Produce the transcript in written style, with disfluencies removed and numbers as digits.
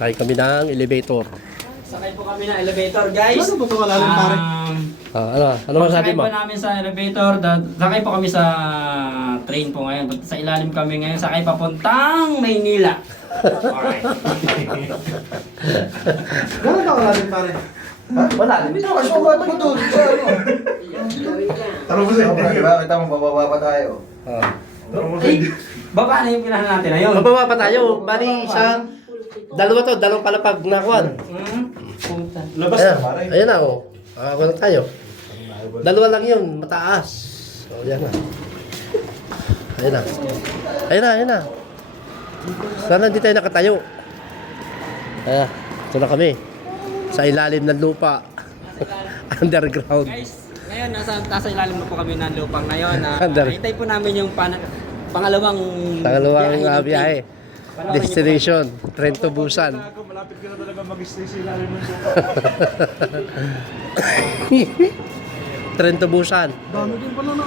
Sakay kami ng elevator. Sakay po kami ng elevator, guys. Ano ba ito kalalim, pare? Ano masabi Sakay mo? po namin sa elevator. Sakay po kami sa train po ngayon. Sa ilalim kami ngayon. Sakay papuntang Maynila. Alright. Gano'n ba kalalim, pare? Wala. Ito, kasi umat mo doon. Taro mo sa Bakit bakit ang bababa pa tayo? Baba na yung pinahan natin ayun. Mababa pa tayo. Bali, dalawang palapag na kuwan. Punta. Labas Ayan, na, pare. ayan na, oh. Ako na tayo. Dalawa lang yun, mataas. O, yan na. Ayan na. Ayan na, ayan na. Sana hindi tayo nakatayo. Ayan, ito na kami. Sa ilalim ng lupa. Underground. Guys, ngayon nasa ilalim na po kami ng lupang ngayon. Under. Hintay po namin yung pangalawang Pangalawang ng train. biyahe. Panoorin niyo po. Destination, Trento Busan. Malapit ka na talaga mag-stay sa ilalim ng Trento Busan. Dami din pala na